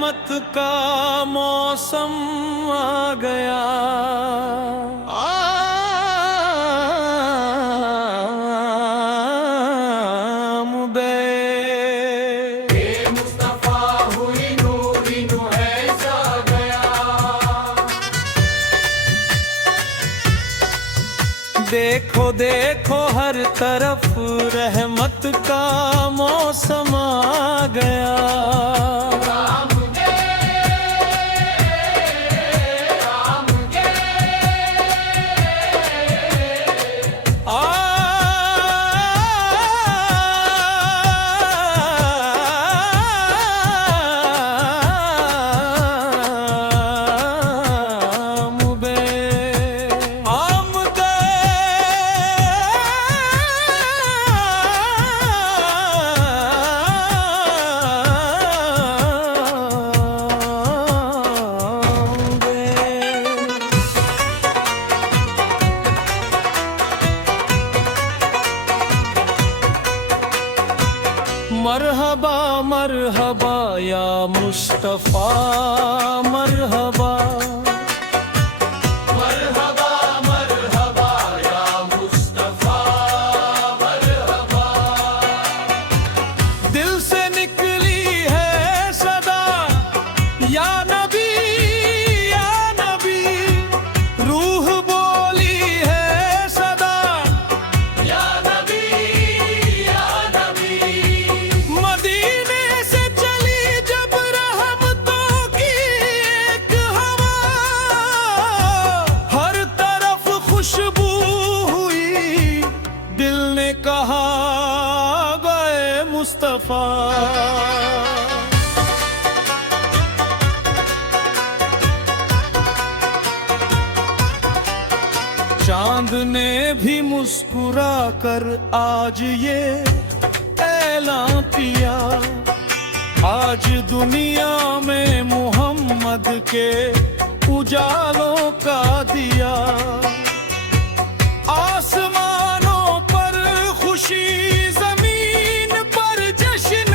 रहमत का मौसम आ गया। देखो देखो हर तरफ रहमत का मौसम आ गया। मरहबा मरहबा या मुस्तफा मरहबा। मरहबा मरहबा या मुस्तफा मरहबा। दिल से निकली है सदा या नबी रूह बोली है सदा या नबी मदीने से चली जब रहमतों की एक हवा, हर तरफ खुशबू हुई, दिल ने कहा गए मुस्तफा। चांद ने भी मुस्कुरा कर आज ये ऐलान किया, आज दुनिया में मोहम्मद के उजालों का दिया। आसमानों पर खुशी, जमीन पर जश्न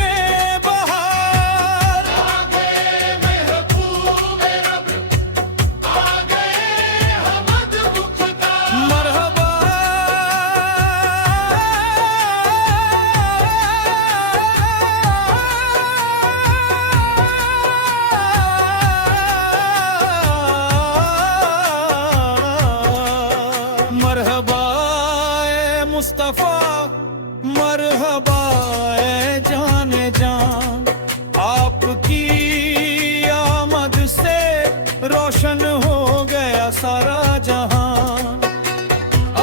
बहार। आ गए महबूब रब, आ गए हमद मुख्तार। मरहबा मरहबा ए मुस्तफा, मरहबा ए जाने जान। आपकी आमद से रोशन हो गया सारा जहां।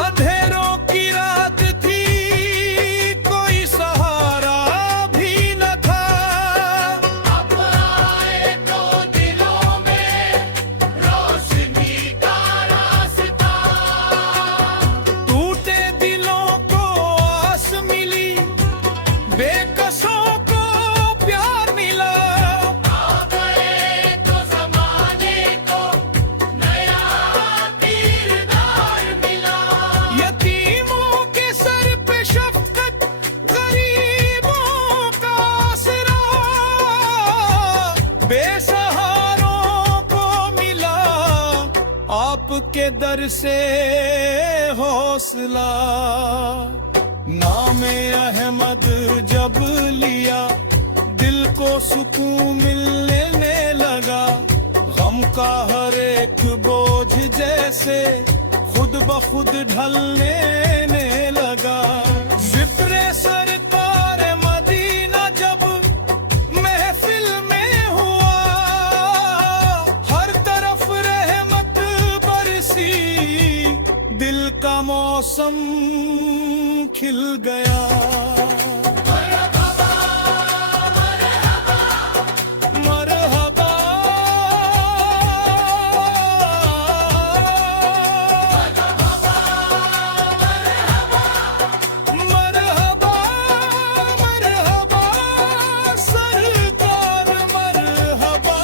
अंधेरों की रात थी, कोई सहारा भी न था। अब आए तो दिलों में रोशनी का रास्ता। टूटे दिलों को आस मिली, बेकसों को प्यार मिला। आ गए तो ज़माने को नया किरदार मिला। यतीमों के सर पे शफ़क़त, गरीबों का आसरा, बेसहारों को मिला आपके दर से हौसला। नाम अहमद जब लिया, दिल को सुकून मिलने लगा। गम का हर एक बोझ जैसे खुद ब खुद ढलने लगा। ज़िक्र सरकार मदीना जब महफिल में हुआ, हर तरफ रहमत बरसी, दिल का मौसम खिल गया। मरहबा मरहबा मरहबा मरहबा सरकार मरहबा।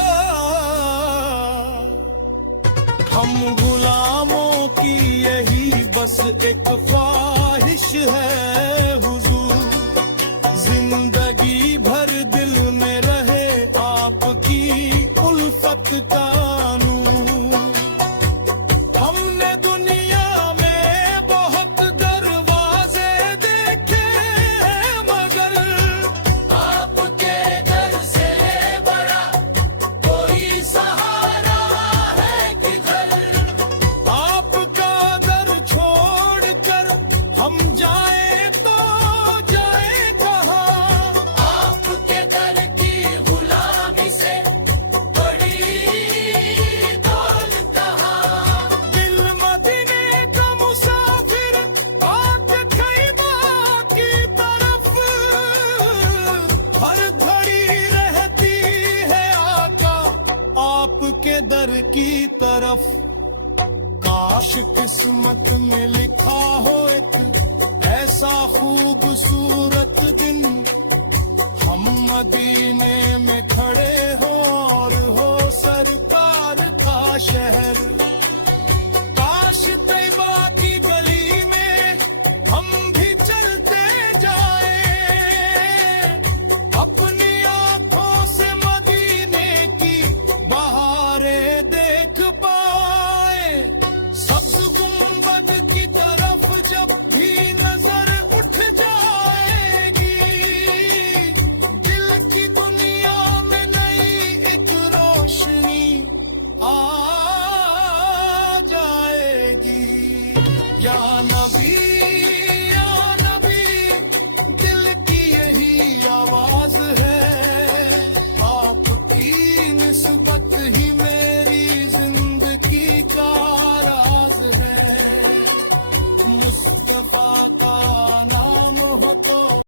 हम गुलामों की यही बस एक ख्वाहिश है हुजूर, जिंदगी भर दिल में रहे आपकी का नूर। हमने दुनिया में बहुत दरवाजे देखे हैं, मगर आपके घर से बड़ा कोई सहारा है किधर। आपका दर छोड़कर हम जाए तो जाए कहाँ। आपके दर की गुलामी से बड़ी दौलत कहाँ। दिल मदीने का मुसाफिर आके खैबा की तरफ हर घड़ी रहती है आका आपके दर की तरफ। काश किस्मत में लिखा हो एक ऐसा खूबसूरत दिन, हम मदीने में खड़े हो और हो सरकार का शहर। काश तैयबा की गली में हम भी चलते जाए, अपनी आंखों से मदीने की बहारें देख पाए। सब्ज गुंबद की तरफ जब भी नजर उठ जाएगी, दिल की दुनिया में नई एक रोशनी आ जाएगी। या नबी दिल की यही आवाज है, आपकी निस्बत ही मेरी जिंदगी का राज है। मुस्तफा का नाम हो तो